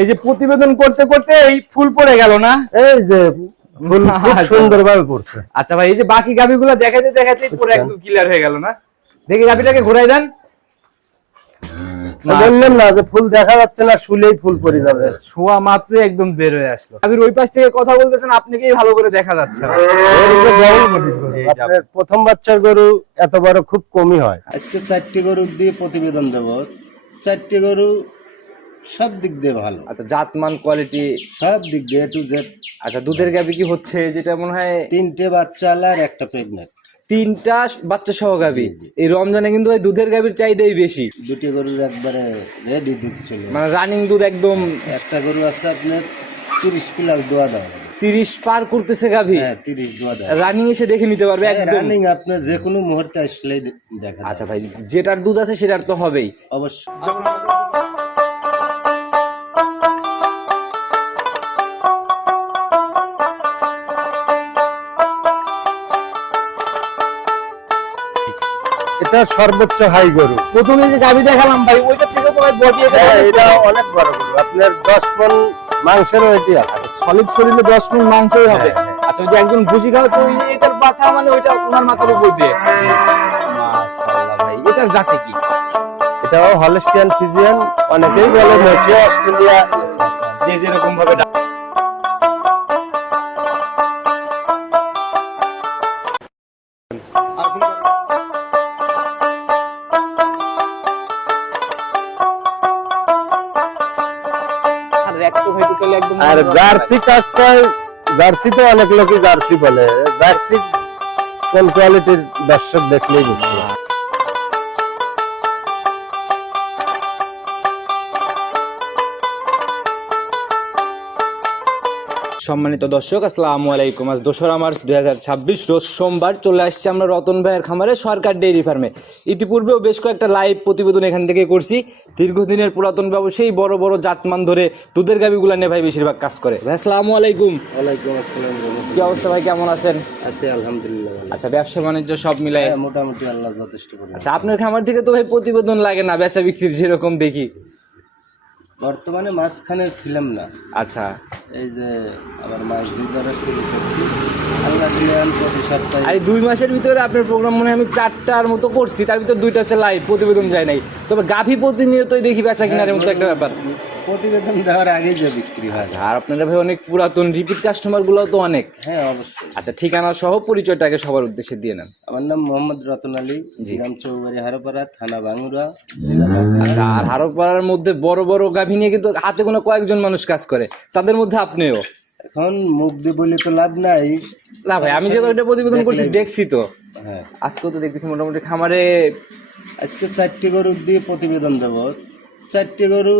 এই যে প্রতিবেদন করতে করতে এই ফুল পড়ে গেল না, এই যে ফুল খুব সুন্দরভাবে পড়ছে। আচ্ছা ভাই, এই যে বাকি গাভিগুলো দেখাতে দেখাতে পুরো একদম ক্লিয়ার হয়ে গেল না। দেখি গাভিটাকে ঘোরাই দেন। বললেন না যে ফুল দেখা যাচ্ছে না, শুলেই ফুল পড়ে যাবে। শোয়া মাত্র একদম বের হয়ে আসলো। গাভির ওই পাশ থেকে কথা বলতেছেন, আপনাকেই ভালো করে দেখা যাচ্ছে না। আপনার প্রথম বাচ্চার গরু এত বড় খুব কমই হয়। আজকে 4টি গরু দিয়ে প্রতিবেদন দেব। 4টি গরু সব দিক দিয়ে ভালো। আচ্ছা, জাতমান কোয়ালিটি সব দিক দিয়ে টু জেড। আচ্ছা, দুধের গাভি কি হচ্ছে? যেটা মনে হয় 3টে বাচ্চা আর একটা প্রেগন্যান্ট। 3টা বাচ্চা সহ গাভি। এই রমজানে কিন্তু ভাই দুধের গাভির চাহিদাই বেশি। দুটি গরুর একবারে রেডি দুধ চলে, মানে রানিং দুধ একদম। একটা গরু আছে আপনার 30 প্লাস দোয়া দেওয়া, 30 পার করতেছে গাভি। হ্যাঁ 30 দোয়া দেওয়া। রানিং এসে দেখে নিতে পারবে একদম। রানিং আপনি যে কোনো মুহূর্তে আসলেই দেখা যাবে। আচ্ছা ভাই, যেটার দুধ আছে সেটার তো হবেই অবশ্যই। এটা সর্বোচ্চ হাই গরু। প্রথমে যে গাভি দেখালাম ভাই, ওইটা থেকে তো ভাই বডি এটা অনেক বড় গরু, আপনার 10 মণ মাংসের ওইটি আছে। সলিড শরীরে 10 মণ মাংসই হবে। আচ্ছা, ওই যে একজন ভুসি খাওয়া, তো এটার পাতা মানে ওইটা ওনার মাথার উপর দিয়ে। মাশাআল্লাহ ভাই, এটার জাতি কি? এটাও হলস্টিয়ান ফ্রিজিয়ান, অনেকেই বলে মেসি অস্ট্রেলিয়া। আচ্ছা আচ্ছা, যে যেরকম ভাবে আর জার্সি কাজটাই, জার্সি তো অনেক লোকই জার্সি বলে, জার্সি কোন কোয়ালিটির দর্শক দেখলেই বুঝতে পারে। সম্মানিত দর্শক, আসসালামু আলাইকুম। আজ 2রা মার্চ 2026 রোজ সোমবার চলে আসছে আমরা রতন ভাইয়ের খামারে, সরকার ডেইরি ফার্মে। ইতিপূর্বেও বেশ কয়েকটা লাইভ প্রতিবেদন এখান থেকে করছি। দীর্ঘদিনের পুরাতন ব্যবসায়ী, বড় বড় জাতমান ধরে দুধের গাভিগুলা নিয়ে ভাই বেশিরভাগ কাজ করে। ভাই আসসালামু আলাইকুম। ওয়ালাইকুম আসসালাম। কি অবস্থা ভাই, কেমন আছেন? আছি আলহামদুলিল্লাহ। আচ্ছা, ব্যবসা বাণিজ্য সব মিলাই মোটামুটি আল্লাহ যথেষ্ট করে। আচ্ছা, আপনার খামার থেকে তো ভাই প্রতিবেদন লাগে না, বেচা বিক্রির যেরকম দেখি। বর্তমানে মাঝখানে ছিলাম না। আচ্ছা, এই যে আবার মাস 2 ধরে শুরু করছি, আল্লাহ দিলেন প্রতি সপ্তাহে। আর এই 2 মাসের ভিতরে আপনার প্রোগ্রাম মনে হয় আমি 4টার মতো করছি, তার ভিতর 2টা হচ্ছে লাইভ প্রতিবেদন যায় নাই। তবে গাভী প্রতিনিয়তই দেখি বেচা কিনার মতো একটা ব্যাপার। প্রতিবেদন দেওয়ার আগেই যে বিক্রি হয়। আর আপনারা ভাই অনেক পুরাতন রিপিট কাস্টমার গুলো তো অনেক। হ্যাঁ অবশ্যই। আচ্ছা, ঠিকানা সহ পরিচয়টাকে সবার উদ্দেশ্যে দিয়ে নেন। আমার নাম মোহাম্মদ রতন আলী, গ্রাম চৌবাড়ি হারোপাড়া, থানা বাঙ্গুরা। আচ্ছা, আর হারোপাড়ার মধ্যে বড় বড় গাভী নিয়ে কিন্তু হাতে কোনো কয়েকজন মানুষ কাজ করে, তাদের মধ্যে আপনিও। এখন মুখ দিয়ে বলে তো লাভ নাই না ভাই, আমি যে কয়েকটা প্রতিবেদন করছি দেখছি তো। হ্যাঁ, আজকেও তো দেখতেছি মোটামুটি খামারে। আজকে 4টি গরু দিয়ে প্রতিবেদন দেব। 4টি গরু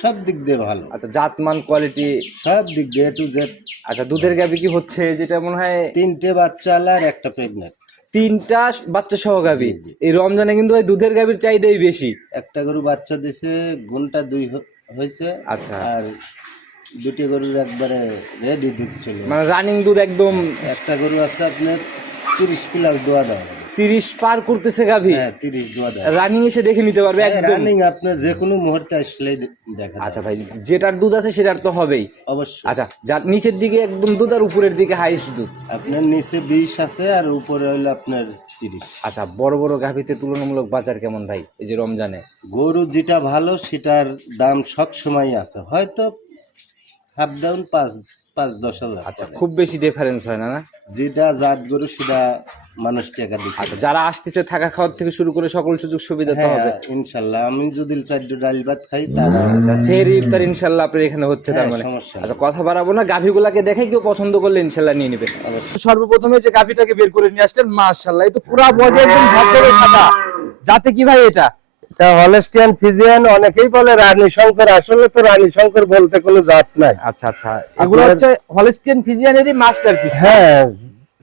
সব দিক দিয়ে ভালো। আচ্ছা, জাতমান কোয়ালিটি সব দিক দিয়ে টু জেড। আচ্ছা, দুধের গাভি কি হচ্ছে? যেটা মনে হয় 3টে বাচ্চা আর একটা প্রেগন্যান্ট। 3টা বাচ্চা সহ গাভি। এই রমজানে কিন্তু ভাই দুধের গাভির চাহিদাই বেশি। একটা গরু বাচ্চা দিছে, গুণটা 2 হয়েছে। আচ্ছা, আর দুটি গরুর একবারে রেডি দুধ চলে, মানে রানিং দুধ একদম। একটা গরু আছে আপনার 30 প্লাস দোয়া দেওয়া, 30 পার করতেছে গাভি। হ্যাঁ 30 দোয়া দেওয়া। রানিং এসে দেখে নিতে পারবে একদম। রানিং আপনি যে কোনো মুহূর্তে আসলেই দেখা যাবে। আচ্ছা ভাই, যেটার দুধ আছে সেটার তো হবেই অবশ্যই। আচ্ছা, যার নিচের দিকে একদম দুধ আর উপরের দিকে হাইস্ট দুধ। আপনার নিচে 20 আছে আর উপরে হইলো আপনার 30। আচ্ছা, বড় বড় গাভিতে তুলনামূলক বাজার কেমন ভাই এই যে রমজানে? গরু যেটা ভালো সেটার দাম সব সময় আছে, হয়তো হাফ ডাউন 5-10 হাজার। আচ্ছা, খুব বেশি ডিফারেন্স হয় না? না, যেটা জাত গরু সেটা মানুষ টাকা দিচ্ছে। আচ্ছা, যারা আসতেছে থাকা খাওয়ার থেকে শুরু করে সকল সুযোগ সুবিধা তো হবে ইনশাল্লাহ। আমি যদি 4 ডাল ভাত খাই তারা সেহরি ইফতার ইনশাল্লাহ আপনার এখানে হচ্ছে। তার মানে সমস্যা আচ্ছা, কথা বাড়াবো না, গাভিগুলাকে দেখে কেউ পছন্দ করলে ইনশাল্লাহ নিয়ে নেবে। সর্বপ্রথমে যে গাভিটাকে বের করে নিয়ে আসলেন, মাশাআল্লাহ, এই তো পুরো বডি একদম ধবধবে সাদা। যাতে কি ভাই এটা? এটা হলস্টিয়ান ফ্রিজিয়ান, অনেকেই বলে রানী শঙ্কর। আসলে তো রানী শঙ্কর বলতে কোনো জাত নাই। আচ্ছা আচ্ছা, এগুলো হচ্ছে হলস্টিয়ান ফ্রিজিয়ানেরই মাস্টারপিস। হ্যাঁ,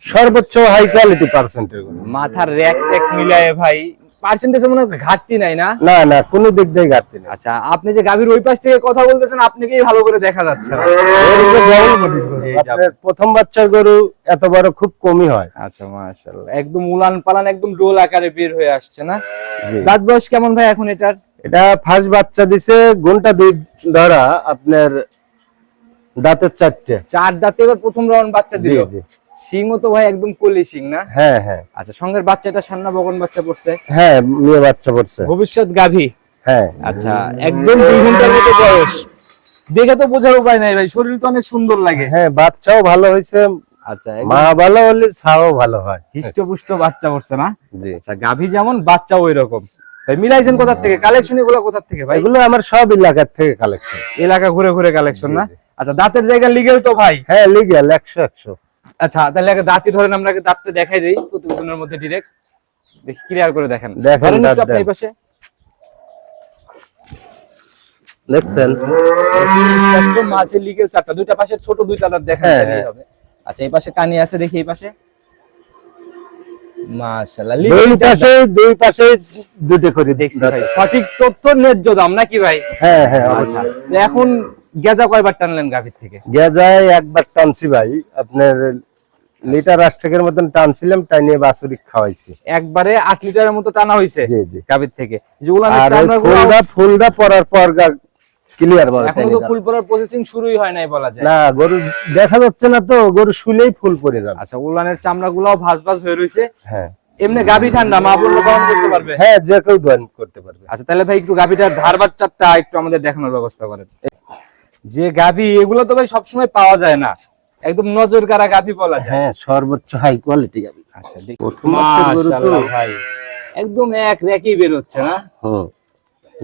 সর্বোচ্চ হাই কোয়ালিটি পার্সেন্টের গরু। মাথার র‍্যাক ট্যাক মিলায়ে ভাই পার্সেন্টেজে মনে ঘাটতি নাই না? না না, কোনো দিক দিয়ে ঘাটতি নেই। আচ্ছা, আপনি যে গাভীর ওই পাশ থেকে কথা বলতেছেন, আপনাকেই ভালো করে দেখা যাচ্ছে না। আপনার প্রথম বাচ্চার গরু এত বড় খুব কমই হয়। আচ্ছা, মাশাআল্লাহ, একদম উলান পালান একদম ডোল আকারে বের হয়ে আসছে না? দাঁত বয়স কেমন ভাই এখন এটার? এটা ফার্স্ট বাচ্চা দিছে ঘন্টা 2 ধরা, আপনার দাঁতের 4টে। 4 দাঁতে এবার প্রথম রাউন্ড বাচ্চা জি দিল। জি। সিংও তো ভাই একদম কলি সিং না? হ্যাঁ হ্যাঁ আচ্ছা, সঙ্গের বাচ্চাটা সান্না বকন বাচ্চা পড়ছে, হ্যাঁ, মেয়ে বাচ্চা পড়ছে। ভবিষ্যৎ গাভী। হ্যাঁ আচ্ছা, একদম 2 ঘন্টার মতো বয়স, দেখে তো বোঝার উপায় নাই ভাই, শরীর তো অনেক সুন্দর লাগে। হ্যাঁ, বাচ্চাও ভালো হয়েছে, আচ্ছা, মা ভালো হলে ছাও ভালো হয়। হিষ্টপুষ্ট বাচ্চা পড়ছে না? জি। আচ্ছা, গাভী যেমন বাচ্চাও ওই রকম। ভাই মিলাইছেন কোথা থেকে, কালেকশন এগুলো কোথা থেকে ভাই? এগুলো আমার সব এলাকার থেকে কালেকশন। এলাকা ঘুরে ঘুরে কালেকশন না? জি, জি। আচ্ছা, দাঁতের জায়গা লিগেল তো ভাই? হ্যাঁ, লিগ্যাল 100 আচ্ছা, তাহলে আগে দাঁতই ধরেন, আমরা আগে দাঁতটা দেখাই দেই প্রতিবেদনের মধ্যে ডিরেক্ট, দেখি ক্লিয়ার করে দেখেন। দেখেন ধরেন একটু দাঁত আপনি এই দেন। পাশে দেখছেন? স্পষ্ট মাঝে লিগেল চারটা, দুইটা পাশে ছোট দুইটা দাঁত দেখেন হ্যাঁ, তাহলেই হ্যাঁ। হবে। আচ্ছা, এই পাশে কানি আছে, দেখি এই পাশে। মাশাআল্লাহ, দুই পাশে দুটো করে দেখছি দাঁত ভাই, আছে। সঠিক তথ্য ন্যায্য দাম নাকি ভাই? হ্যাঁ হ্যাঁ, আচ্ছা, অবশ্যই। তো এখন গেজা কয়বার টানলেন গাভীর থেকে? গেজায় একবার টানছি ভাই, আপনার লিটার 8 টাকার মতন টানছিলাম, তাই নিয়ে বাছুরি খাওয়াইছি। একবারে 8 লিটারের মতো টানা হইছে জি জি। গাভীর থেকে। যেগুলো আমি আর ওই চামড়াগুলো ফুলদা পরার পর ক্লিয়ার বল। এখনো তো ফুল পড়ার প্রসেসিং শুরুই হয় নাই বলা যায়। না, গরু দেখা যাচ্ছে না তো, গরু শুলেই ফুল পড়ে যাবে। আচ্ছা, উলানের চামড়াগুলোও ভাঁজ ভাঁজ হয়ে রইছে। হ্যাঁ এমনি গাভী ঠান্ডা, মা বললে দহন করতে পারবে? হ্যাঁ, যে কেউ দহন করতে পারবে। আচ্ছা, তাহলে ভাই একটু গাভীটার ধার বাচ্চাটা একটু আমাদের দেখানোর ব্যবস্থা করেন। যে গাভী, এগুলো তো ভাই সবসময় পাওয়া যায় না, একদম নজর কাড়া গাভী বলা যায়। হ্যাঁ, সর্বোচ্চ হাই কোয়ালিটি গাবি। আচ্ছা, দেখি। প্রথম বাচ্চার গরু তো। মাশাআল্লাহ ভাই, একদম এক রেখেই বের হচ্ছে না? হুম,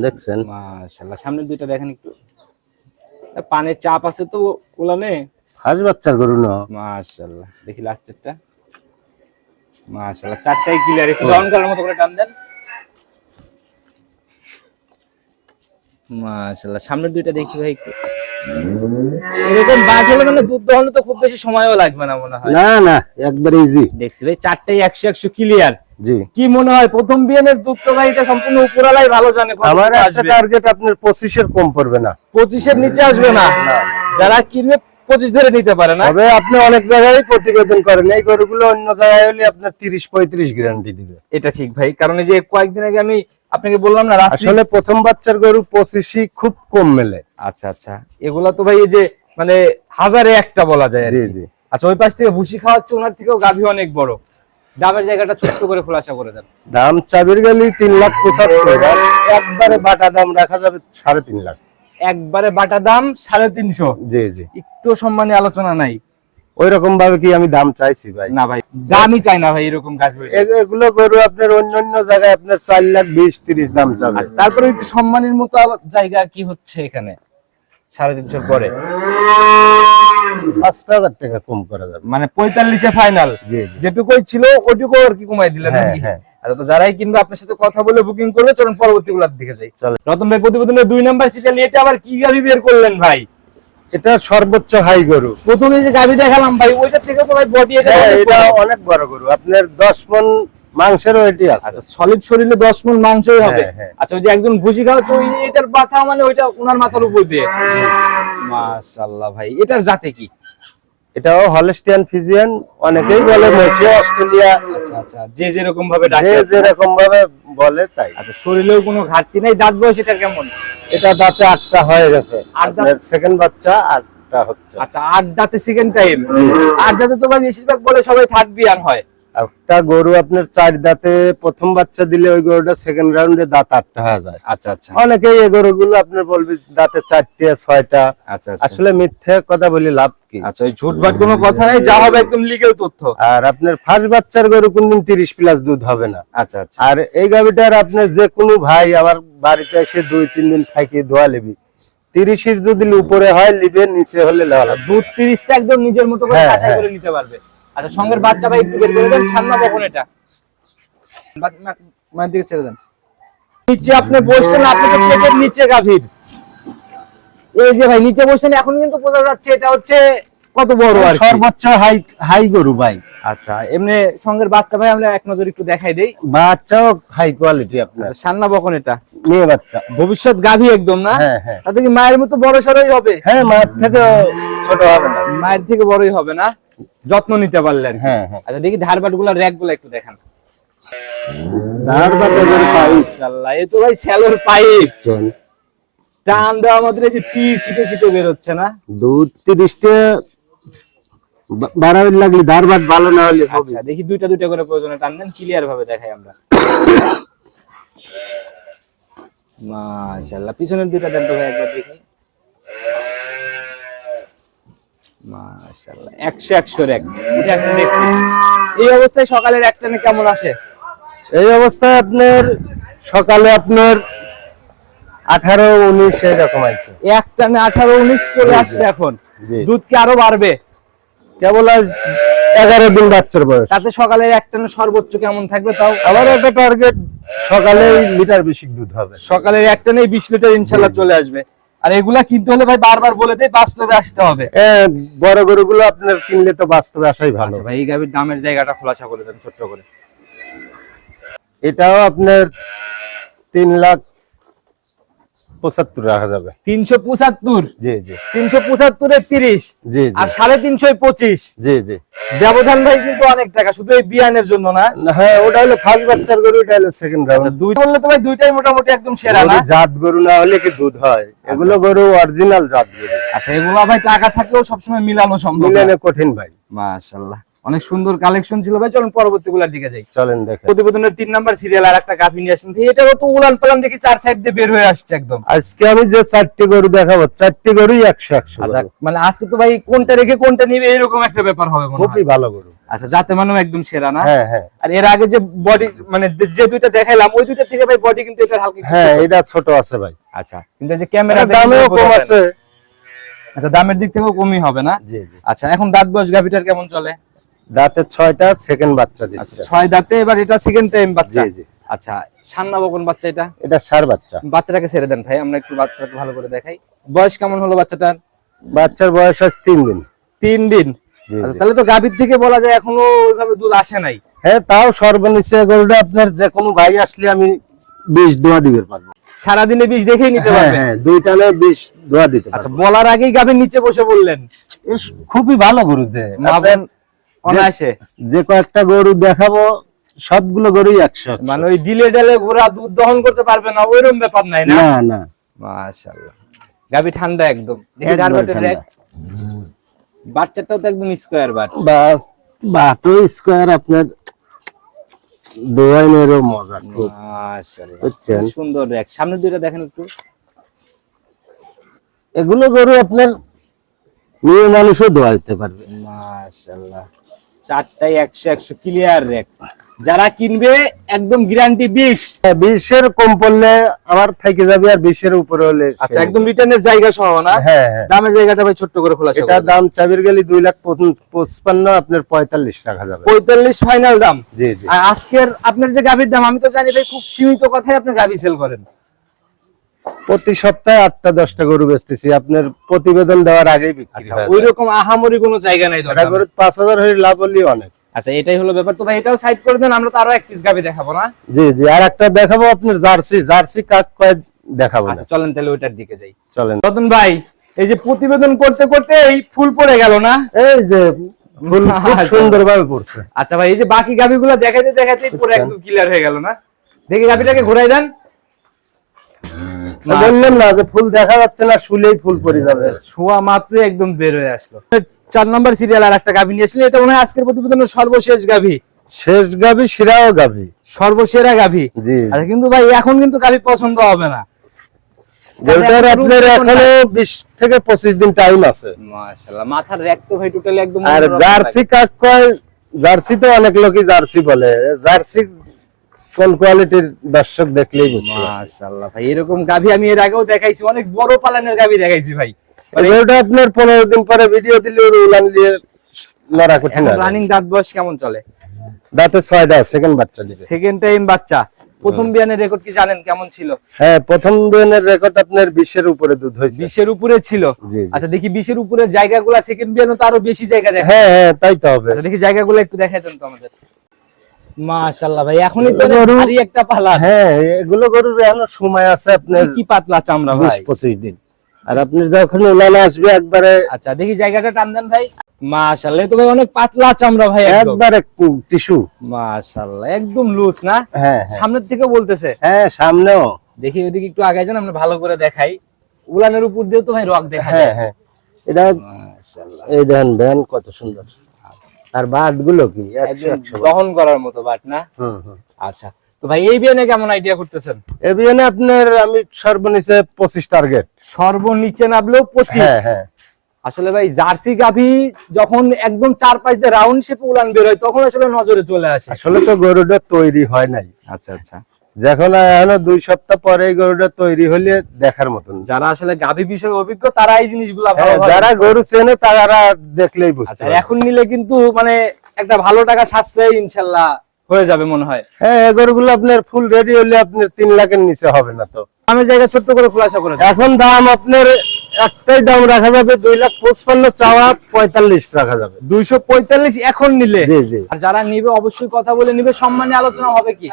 দেখছেন? মাশাআল্লাহ, সামনের দুইটা দেখেন একটু, পানের চাপ আছে তো উলানে। হাঁস বাচ্চার গরু না। মাশাআল্লাহ, দেখি লাস্টেরটা। মাশাআল্লাহ, চারটাই ক্লিয়ার, একটু ডাউন করার মতো করে টান দেন। মাশাআল্লাহ, সামনের দুইটা দেখি ভাই একটু। এরকম বাঘ হলে মানে দুধ দহনে তো খুব বেশি সময়ও লাগবে না মনে হয়। না না, একবার ইজি। দেখছি ভাই, চারটাই 100 ক্লিয়ার। জি। কি মনে হয় প্রথম বিয়ানের দুধ তো ভাই এটা সম্পূর্ণ উপরালাই ভালো জানে, কত আমার দুধ একটা আসবে? টার্গেট আপনার 25-এর কম পড়বে না। 25-এর নিচে আসবে না? যারা কিনবে 25 ধরে নিতে পারে না? তবে আপনি অনেক জায়গায় প্রতিবেদন করেন, এই গরুগুলো অন্য জায়গায় হলে আপনার 30-35 গ্যারান্টি দিবে। এটা ঠিক ভাই, কারণ এই যে কয়েকদিন আগে আমি আপনাকে বললাম না রাত্রি। আসলে প্রথম বাচ্চার গরু 25-ই খুব কম মেলে। আচ্ছা আচ্ছা, এগুলা তো ভাই এই যে মানে হাজারে একটা বলা যায় আর জি কি। জি। আচ্ছা, ওই পাশ থেকে ভুসি খাওয়াচ্ছে, ওনার থেকেও গাভী অনেক বড়। দামের জায়গাটা ছোট্ট করে খোলাসা করে দেন। দাম চাবির গেলি 3,75,000, আর একবারে বাটা দাম রাখা যাবে 3.5 লাখ। একবারে বাটা দাম 350। জি জি। একটু সম্মানী আলোচনা নাই? ওই রকম ভাবে কি আমি দাম চাইছি ভাই? না ভাই, দামই চাই না ভাই এরকম গাভী হইলে। এগুলো গরু আপনার অন্য জায়গায় আপনার 4,20,30 দাম চাবে। আচ্ছা, তারপরে একটু সম্মানের মতো জায়গা কি হচ্ছে এখানে 350 পরে? 5,000 টাকা কম করা যাবে। মানে 45-এ ফাইনাল? জি জি। যেটুকুই ছিল ওইটুকু আর কি কমাই দিলেন হ্যাঁ নাকি? হ্যাঁ। আচ্ছা, তো যারাই কিনবে আপনার সাথে কথা বলে বুকিং করবে, চলুন পরবর্তী গুলার দিকে যাই। চলো। রতন ভাই, প্রতিবেদনের 2 নাম্বার সিরিয়াল নিয়ে এটা আবার কি গাভী বের করলেন ভাই? এটা সর্বোচ্চ হাই গরু। প্রথমে যে গাভী দেখালাম ভাই, ওইটা থেকে তো ভাই বডি এটা হ্যাঁ, অনেক এটা বড়। অনেক বড় গরু, আপনার 10 মণ মাংসের ওয়েটই আছে। আচ্ছা, সলিড শরীরে 10 মণ মাংসই হবে। হ্যাঁ, হ্যাঁ। আচ্ছা, ওই যে একজন ভুসি খাওয়াচ্ছে, ওই এটার মাথা মানে ওইটা ওনার মাথার উপর দিয়ে। মাশাআল্লাহ ভাই, এটার জাতে কি? এটাও হলস্টিয়ান ফিজিয়ান, অনেকেই বলে মেসি অস্ট্রেলিয়া, আচ্ছা আচ্ছা, যে যেরকম ভাবে ডাকে। যে যেরকম ভাবে বলে তাই। আচ্ছা, শরীরেও কোনো ঘাটতি নাই। দাঁত বয়স এটা কেমন? এটা দাঁতে 8টা হয়ে গেছে, আট দাঁত? আপনার সেকেন্ড বাচ্চা 8টা হচ্ছে। আচ্ছা, 8 দাঁতে সেকেন্ড টাইম। 8 দাঁতে তো ভাই বেশিরভাগ বলে সবাই থার্ড বিয়ান হয়। একটা গরু আপনার 4 দাঁতে প্রথম বাচ্চা দিলে ওই গরুটা সেকেন্ড রাউন্ডে দাঁত 8টা হয়ে যায়। আচ্ছা আচ্ছা অনেকেই এই গরুগুলো আপনার বলবে দাঁতে 4টে 6টা। আচ্ছা আসলে মিথ্যে কথা বলি লাভ কি? আচ্ছা, ওই ঝুটবাট কোনো কথা নাই, যা হবে একদম লিগ্যাল তথ্য। আর আপনার ফার্স্ট বাচ্চার গরু কোনদিন 30+ দুধ হবে না। আচ্ছা আচ্ছা। আর এই গাভিটার আপনার যে কোনো ভাই আমার বাড়িতে এসে 2-3 দিন থাকি ধোয়া লিবি, 30-এর যদি উপরে হয় লিবে, নিচে হলে লেওয়া লাগবে। দুধ 30টা একদম নিজের মতো করে হ্যাঁ, বাছাই হ্যাঁ। করে নিতে পারবে। আচ্ছা, সঙ্গের বাচ্চা ভাই একটু বের করে দেন, ছান্না বকন এটা। মায়ের দিকে ছেড়ে দেন। নিচে আপনি বসছেন, আপনি তো পেটের নিচে গাভীর। এই যে ভাই নিচে বসছেন, এখন কিন্তু বোঝা যাচ্ছে এটা হচ্ছে কত বড় আর কি। সর্বোচ্চ হাই গরু ভাই। আচ্ছা, এমনি সঙ্গের বাচ্চা ভাই আমরা এক নজর একটু দেখাই দেই। বাচ্চাও হাই কোয়ালিটি আপনার, আচ্ছা, সান্না বকন এটা মেয়ে বাচ্চা। ভবিষ্যৎ গাভী একদম না? হ্যাঁ হ্যাঁ তাতে কি মায়ের মতো বড় সরই হবে? হ্যাঁ, মায়ের থেকে ছোট হবে না। মায়ের থেকে বড়ই হবে না, যত্ন নিতে পারলেন। হ্যাঁ হ্যাঁ। আচ্ছা, দেখি ধারবাট গুলা র্যাক গুলা একটু দেখান। ধার বাটা গরু পাইপ মাশাআল্লাহ, এ তো ভাই স্যালোর পাইপ চল টান দেওয়া আমাদের এই যে তীর ছিটে ছিটে বের হচ্ছে না। দুধ 30টা বাড়াবার লাগলে ধার বাট ভালো না হলে হবে। আচ্ছা দেখি দুইটা দুইটা করে প্রয়োজনে টান দেন, ক্লিয়ার ভাবে দেখাই আমরা। মাশাআল্লাহ, পিছনের দুইটা দেন তো ভাই একবার দেখি। মাশাআল্লাহ 100 এর এক উঠে আসেন দেখছি। এই অবস্থায় সকালের এক টানে কেমন আসে? এই অবস্থায় আপনার সকালে আপনার 18-19 এরকম আছে। এক টানে 18-19 চলে আসছে এখন। জি। দুধ কি আরো বাড়বে? কেবল আজ 11 দিন বাচ্চার বয়স। তাতে সকালের এক টানে সর্বোচ্চ কেমন থাকবে তাও? আমার একটা টার্গেট সকালে লিটার বেশি দুধ হবে। সকালের এক টানে 20 লিটার ইনশাআল্লাহ চলে আসবে। আর এগুলা কিনতে হলে ভাই বারবার বলে দেই বাস্তবে আসতে হবে। বড় গরুগুলো আপনার কিনলে তো বাস্তবে আসাই ভালো। আচ্ছা ভাই, এই গাভীর দামের জায়গাটা খোলাসা করে দেন ছোট্ট করে। এটাও আপনার 3,75,000 রাখা যাবে। 375, জি জি 375 এর 30 জি আর 350 25, জি জি। ব্যবধান ভাই কিন্তু অনেক টাকা, শুধু এই বিয়ানের জন্য না। হ্যাঁ, ওটা হলো ফার্স্ট বাচ্চার গরু, এটা হলো সেকেন্ড আচ্ছা রাউন্ড। দুই বললে তো ভাই দুইটাই মোটামুটি একদম সেরা না। জাত গরু না হলে কি দুধ হয়? এগুলো গরু অরিজিনাল জাত গরু, আচ্ছা এগুলা ভাই টাকা থাকলেও সবসময় মিলানো সম্ভব না। মিলানো কঠিন ভাই। মাশাআল্লাহ, অনেক সুন্দর কালেকশন ছিল ভাই। চলুন পরবর্তী গুলার দিকে যাই। চলেন দেখেন। প্রতিবেদনের 3 নাম্বার সিরিয়াল আর একটা গাভী নিয়ে আসেন ভাই। এটাও তো উলান পালান দেখি চার সাইড দিয়ে বের হয়ে আসছে একদম। আজকে আমি যে 4টি গরু দেখাবো, 4টি গরুই 100 আচ্ছা মানে আজকে তো ভাই কোনটা রেখে কোনটা নিবে এরকম একটা ব্যাপার হবে মনে খুবই হয়। ভালো গরু। আচ্ছা যাতে মানেও একদম সেরা না। হ্যাঁ হ্যাঁ আর এর আগে যে বডি মানে যে দুইটা দেখাইলাম ওই দুইটা থেকে ভাই বডি কিন্তু এটা হালকা একটু হ্যাঁ, ছোট। এটা ছোট আছে ভাই। আচ্ছা কিন্তু এই যে ক্যামেরা দামেও কম আছে। আচ্ছা দামের দিক থেকেও কমই হবে না। জি জি। আচ্ছা এখন দাঁত বয়স গাভীটার কেমন চলে? দাঁতে 6টা, সেকেন্ড বাচ্চা আচ্ছা দিচ্ছে। 6 দাঁতে, এবার এটা সেকেন্ড টাইম বাচ্চা। জি জি। আচ্ছা সান্না বকন বাচ্চা এটা? এটা ষাঁড় বাচ্চা। বাচ্চাটাকে ছেড়ে দেন ভাই, আমরা একটু বাচ্চাটাকে ভালো করে দেখাই। বয়স কেমন হলো বাচ্চাটার? বাচ্চার বয়স আজ 3 দিন। 3 দিন। জি আচ্ছা জি। তাহলে তো গাভীর থেকে বলা যায় এখনো ওইভাবে দুধ আসে নাই। হ্যাঁ, তাও সর্বনিচে গরুটা আপনার যে কোনো ভাই আসলে আমি 20 দোয়া দিতে পারবো। সারাদিনে 20 দেখেই নিতে হ্যাঁ পারবে। হ্যাঁ, দুইটানে 20 দোয়া দিতে আচ্ছা পারবো। বলার আগেই গাভীর নিচে বসে বললেন। খুবই ভালো গরু যে মাপন অনায়াসে। যে কয়েকটা গরু দেখাবো সবগুলো গরুই 100। মানে ওই ডিলে ডেলে ঘোড়া দুধ দহন করতে পারবে না ওইরকম ব্যাপার নাই না। না না, মাশাআল্লাহ, গাভী ঠান্ডা একদম। দেখি একদম ডারবাটের ঠান্ডা। রেক। বাচ্চাটাও তো একদম স্কয়ার বাট। বাটো স্কয়ার আপনার দোয়াইনেরও মজা খুব। মাশাআল্লাহ, বুঝছেন? খুব সুন্দর রেক। সামনের দুইটা দেখেন একটু। এগুলো গরু আপনার মেয়ে মানুষও দোয়াইতে পারবে। মাশাআল্লাহ, চারটাই 100 ক্লিয়ার রেক। যারা কিনবে একদম গ্যারান্টি 20। 20-এর কম পড়লে আমার থেকে যাবে, আর 20-এর উপরে হলে আচ্ছা একদম রিটার্নের জায়গা সহ না? হ্যাঁ হ্যাঁ। দামের জায়গাটা ভাই ছোট্ট করে খোলাসা এটা করে দেন। দাম চাবির গেলে 2,55,000, আপনার 45 রাখা যাবে। 45 ফাইনাল দাম। জি জি। আর আজকের আপনার যে গাভীর দাম আমি তো জানি ভাই খুব সীমিত কথাই আপনি গাভী সেল করেন। প্রতি সপ্তাহে 8টা-10টা গরু বেচতেছি, আপনার প্রতিবেদন দেওয়ার আগেই বিক্রি আচ্ছা হয়ে যায়। ওইরকম আহামরি কোনো জায়গা নাই এটা দরকার। গরু 5,000 হয়ে লাভ হলেই অনেক। আচ্ছা এটাই হলো ব্যাপার। তো ভাই এটাও সাইড করে দেন, আমরা তো আরো এক পিস গাভী দেখাবো না? জি জি। আর একটা দেখাবো আপনার জার্সি কাক কয় দেখাবো না। আচ্ছা চলেন তাহলে ওইটার দিকে যাই। চলেন। রতন ভাই এই যে প্রতিবেদন করতে করতে এই ফুল পড়ে গেল না? এই যে ফুল খুব সুন্দরভাবে পড়ছে। আচ্ছা ভাই এই যে বাকি গাভীগুলো দেখাতে দেখাতেই পুরো একদম ক্লিয়ার হয়ে গেল না? দেখি গাভীটাকে ঘোরাই দেন। বললেন না যে ফুল দেখা যাচ্ছে না, শুলেই ফুল পড়ে যাবে। শোয়া মাত্র একদম বের হয়ে আসলো। 4 নম্বর সিরিয়াল আর একটা গাভী নিয়েছিলেন, এটা মনে হয় আজকের প্রতিবেদনের সর্বশেষ গাভী। শেষ গাভি, শিরাও গাভি, সর্বসেরা গাভী। জি। আচ্ছা কিন্তু ভাই এখন কিন্তু গাভী পছন্দ হবে না। গরুটার আপনার এখনো 20 থেকে 25 দিন টাইম আছে। মাশাআল্লাহ, মাথার র‍্যাক তো ভাই টোটালি একদম আর অন্যরকম জার্সি লাগে। কাক কয়, জার্সি তো অনেক লোকই জার্সি বলে, জার্সি কোন কোয়ালিটির দর্শক দেখলেই বুঝবে। মাশাআল্লাহ ভাই এরকম গাভী আমি এর আগেও দেখাইছি, অনেক বড় পালানের গাভী দেখাইছি ভাই। গরুটা আপনার 15 দিন পরে ভিডিও দিলে ওর উলান দিয়ে লড়া কঠিন এখন হবে। রানিং দাঁত বয়স কেমন চলে? দাঁতে 6টা, সেকেন্ড বাচ্চা দিবে। সেকেন্ড টাইম বাচ্চা। প্রথম বিয়ানের রেকর্ড কি জানেন কেমন ছিল? হ্যাঁ, প্রথম দিনের রেকর্ড আপনার 20-এর উপরে দুধ হয়েছে। 20 এর উপরে ছিল। জি, জি। আচ্ছা দেখি 20 এর উপরে জায়গাগুলো সেকেন্ড বিয়ানে তো আরো বেশি জায়গা দেখা। হ্যাঁ হ্যাঁ, তাই তো হবে। আচ্ছা দেখি জায়গাগুলো একটু দেখাই দেন তো আমাদের। মাশাআল্লাহ ভাই এখনই তো গরু- ভারী একটা পালা। হ্যাঁ, এগুলো গরুর এখনো সময় আছে আপনার কি পাতলা চামড়া ভাই। 20-25 দিন। আর আপনি যখন উলানে আসবে একবারে আচ্ছা দেখি জায়গাটা টান দেন ভাই। মাশাআল্লাহ, তো ভাই অনেক পাতলা চামড়া ভাই, একদম একবারে টিস্যু। মাশাআল্লাহ, একদম লুজ না? হ্যাঁ হ্যাঁ সামনের থেকে বলতেছে। হ্যাঁ, সামনেও। দেখি ওইদিকে একটু আগে যান, আমরা ভালো করে দেখাই। উলানের উপর দিয়ে তো ভাই রক দেখা হ্যাঁ যায়। হ্যাঁ, এটা মাশাআল্লাহ, এই দেখেন ভ্যান কত সুন্দর। আর বাট গুলো কি একদম 100 দহন করার মতো বাট না? হুম হুম। আচ্ছা, তো ভাই এই বিয়ানে কেমন আইডিয়া করতেছেন? এবিএনে আপনার আমি সর্বনিচে 25 টার্গেট। সর্বনিচে নামলেও 25? হ্যাঁ হ্যাঁ, আসলে ভাই জার্সি গাভী যখন একদম 4-5 দিয়ে রাউন্ড শেপে উলান বের হয় তখন আসলে নজরে চলে আসে। আসলে তো গরুটা তৈরি হয় নাই। আচ্ছা আচ্ছা, যখন এখনো 2 সপ্তাহ পরে এই গরুটা তৈরি হলে দেখার মতন। যারা আসলে গাভী বিষয়ে অভিজ্ঞ তারা এই জিনিসগুলো হ্যাঁ, ভালোভাবে যারা বুঝতে গরু চেনে তারা দেখলেই বুঝতে আচ্ছা, পারে। এখন নিলে কিন্তু মানে একটা ভালো টাকা সাশ্রয় ইনশাল্লাহ হয়ে যাবে মনে হয়। হ্যাঁ, এই গরুগুলো আপনার ফুল রেডি হলে আপনার 3 লাখের নিচে হবে না তো। আমি জায়গা ছোট্ট করে খোলাসা করে দেন। এখন দাম আপনার একটাই দাম রাখা যাবে 2,55,000, চাওয়া 45 রাখা যাবে। 245 এখন নিলে? জি জি। আর যারা নিবে অবশ্যই কথা বলে নিবে, সম্মানে আলোচনা হবে কি?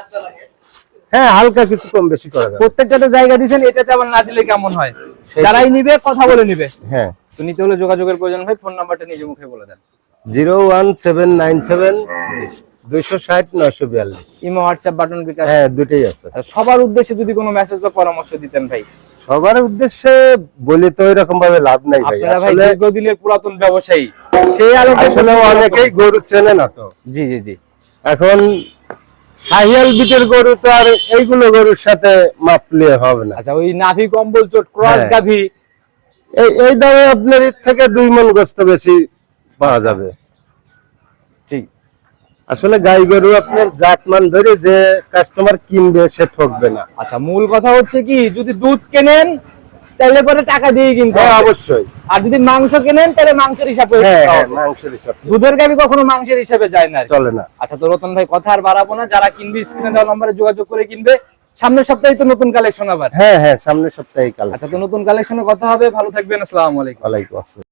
হ্যাঁ, হালকা কিছু কম বেশি করা যাবে। প্রত্যেকটাতে জায়গা দিবেন, এটাতে আবার না দিলে কেমন হয়? যারাই নিবে কথা বলে নিবে। হ্যাঁ, তো নিতে হলে যোগাযোগের প্রয়োজন ভাই, ফোন নাম্বারটা নিজে মুখে বলে দেন। 01797 260 942। ইমো, হোয়াটসঅ্যাপ, বাটন বিকাশ? হ্যাঁ, দুটেই আছে। আর সবার উদ্দেশ্যে যদি কোনো মেসেজ বা পরামর্শ দিতেন ভাই? সবার উদ্দেশ্যে বলে তো এরকম ভাবে লাভ নাই ভাই। আপনারা ভাই আসলে দীর্ঘদিনের পুরাতন ব্যবসায়ী, সেই আলোকে আসলে অনেকেই গরু চেনে না তো। জি জি জি। এখন শাহিয়াল বিটের গরু তো আর এইগুলো গরুর সাথে মাপলে হবে না। আচ্ছা, ওই নাভি কম্বল চোট ক্রস হ্যাঁ। গাভী এই দামে আপনার এর থেকে 2 মণ গোস্ত বেশি পাওয়া যাবে। ঠিক। আসলে গাই গরু আপনার জাতমান ধরে যে কাস্টমার কিনবে সে ঠকবে না। আচ্ছা, মূল কথা হচ্ছে কি, যদি দুধ কেনেন তাহলে পরে টাকা দিয়ে কিনতে হ্যাঁ, হবে। অবশ্যই। আর যদি মাংস কেনেন তাহলে মাংসের হিসাবে হ্যাঁ কিনতে হ্যাঁ, হবে। মাংসের হিসাব দুধের গাভী কখনো মাংসের হিসাবে যায় না আর কি। চলে না। আচ্ছা, তো রতন ভাই কথা আর বাড়াবো না, যারা কিনবে স্ক্রিনে দেওয়া নম্বরে যোগাযোগ করে কিনবে। সামনের সপ্তাহে তো নতুন কালেকশন আবার। হ্যাঁ হ্যাঁ, সামনের সপ্তাহে কাল। আচ্ছা, তো নতুন কালেকশনে কথা হবে। ভালো থাকবেন, আসসালামু আলাইকুম। ওয়ালাইকুম আসসালাম।